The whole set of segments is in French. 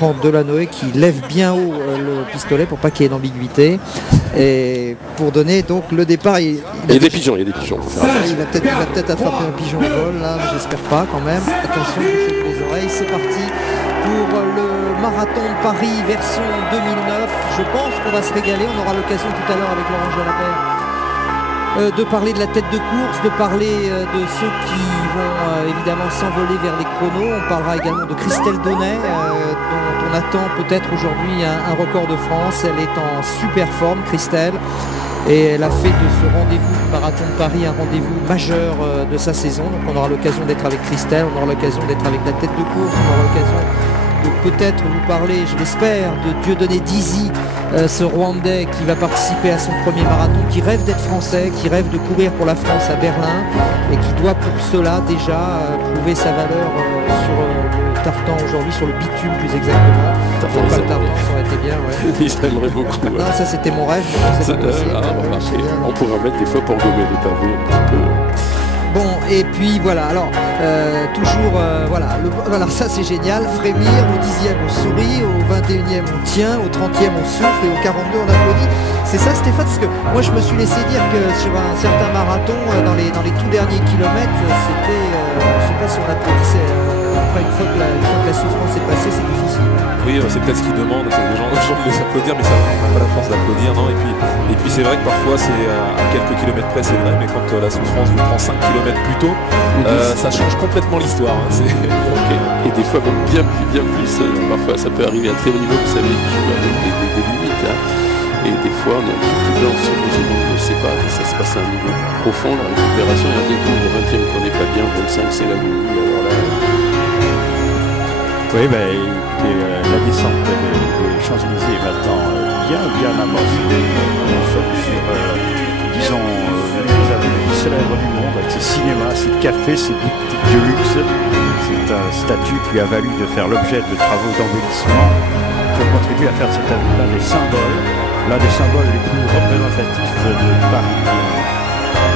Bertrand Delanoë qui lève bien haut le pistolet pour pas qu'il y ait d'ambiguïté. Et pour donner donc le départ. Il y a des pigeons, il y a des pigeons. Il va peut-être attraper un pigeon au vol, là, j'espère pas quand même. Attention, bouchez les oreilles, c'est parti pour le marathon de Paris version 2009. Je pense qu'on va se régaler, on aura l'occasion tout à l'heure avec Laurent Jalabert de parler de la tête de course, de parler de ceux qui vont évidemment s'envoler vers les chronos. On parlera également de Christelle Donnet, dont on attend peut-être aujourd'hui un record de France. Elle est en super forme, Christelle, et elle a fait de ce rendez-vous marathon de Paris un rendez-vous majeur de sa saison. Donc on aura l'occasion d'être avec Christelle, on aura l'occasion d'être avec la tête de course, on aura l'occasion de peut-être vous parler, je l'espère, de Dieudonné Dizi, ce Rwandais qui va participer à son premier marathon, qui rêve d'être français, qui rêve de courir pour la France à Berlin et qui doit pour cela déjà prouver sa valeur sur le tartan aujourd'hui, sur le bitume plus exactement. Pas le tartan, ça aurait été bien. Ouais. J'aimerais beaucoup. Ouais. Non, ça c'était mon rêve. On pourrait en mettre des fois pour gommer les pavés un petit peu. Bon, et puis voilà, alors toujours, voilà, ça c'est génial, frémir, au 10e on sourit, au 21e on tient, au 30e on souffle et au 42 on applaudit. C'est ça Stéphane, parce que moi je me suis laissé dire que sur un certain marathon, dans les tout derniers kilomètres, c'était, je sais pas si on applaudissait, après une fois que la souffrance est passée, c'est difficile. Oui, c'est peut-être ce qu'ils demandent, c'est les gens de les applaudir, mais ça n'a pas la force d'applaudir, non. Et puis c'est vrai que parfois c'est à quelques kilomètres près, c'est vrai, mais quand la souffrance vous prend 5 km plus tôt, ça change complètement l'histoire. Hein, et des fois même bien plus, parfois ça peut arriver à très haut niveau, vous savez, avec des limites. Hein. Et des fois on est un petit peu blanc sur le régime, on ne sait pas, ça se passe à un niveau profond, la récupération, et un découvre au 20e qu'on n'est pas bien, au 25 c'est la nuit, alors là... Oui, écoutez, la descente des Champs-Élysées est maintenant bien amorcée. Nous sommes sur, disons, l'une des avenues plus célèbres du monde, avec ses cinémas, ses cafés, ses boutiques de luxe. C'est un statut qui a valu de faire l'objet de travaux d'embellissement qui ont contribué à faire de cette avenue l'un des symboles les plus représentatifs de Paris.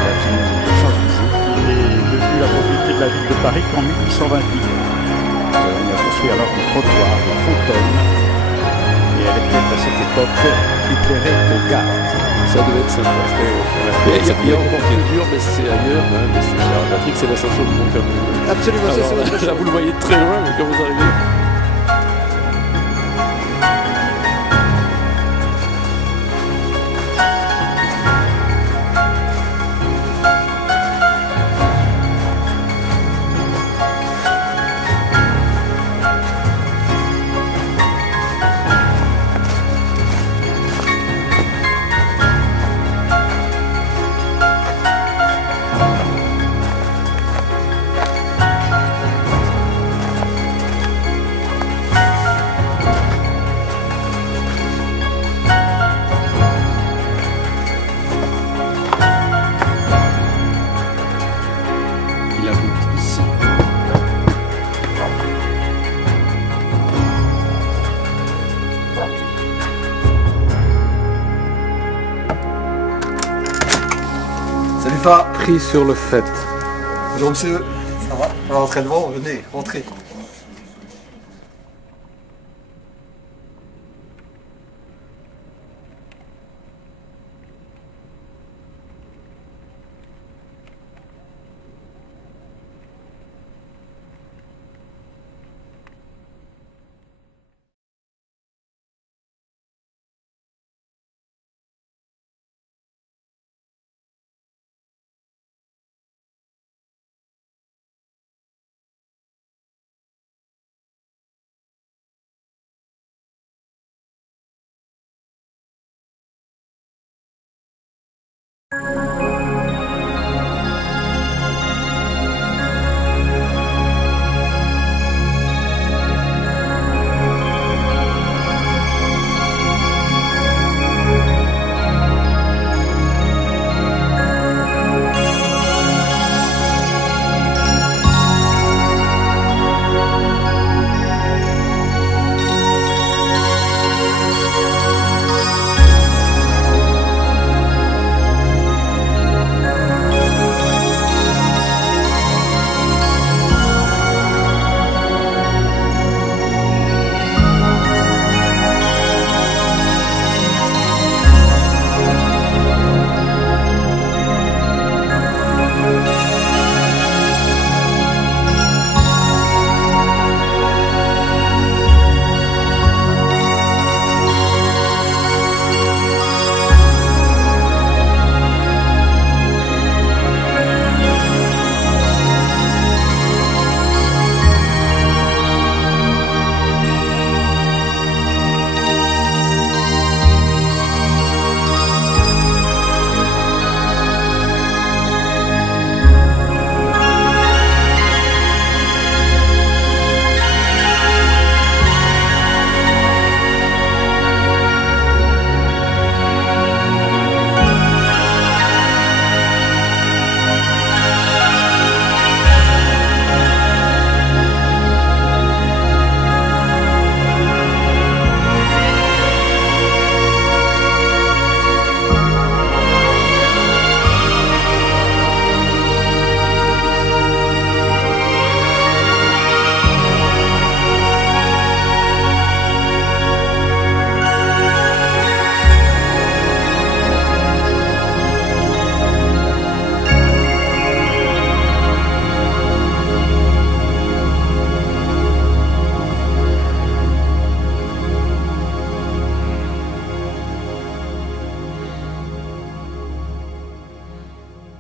L'avenue des Champs-Élysées, qui est devenue la propriété de la ville de Paris qu'en 1828. On a construit alors des trottoirs, des fontaines, et elle était à cette époque éclairée au gaz. Ça devait être sympa. Il y a encore plus dur, mais c'est ailleurs. Hein, mais c'est cher. Patrick, c'est l'ascension du Mont Camus. Absolument, c'est là, vous le voyez très loin, mais quand vous arrivez... Salut Fa. Pris sur le fait. Bonjour monsieur. Ça va? L'entraînement, venez, rentrez.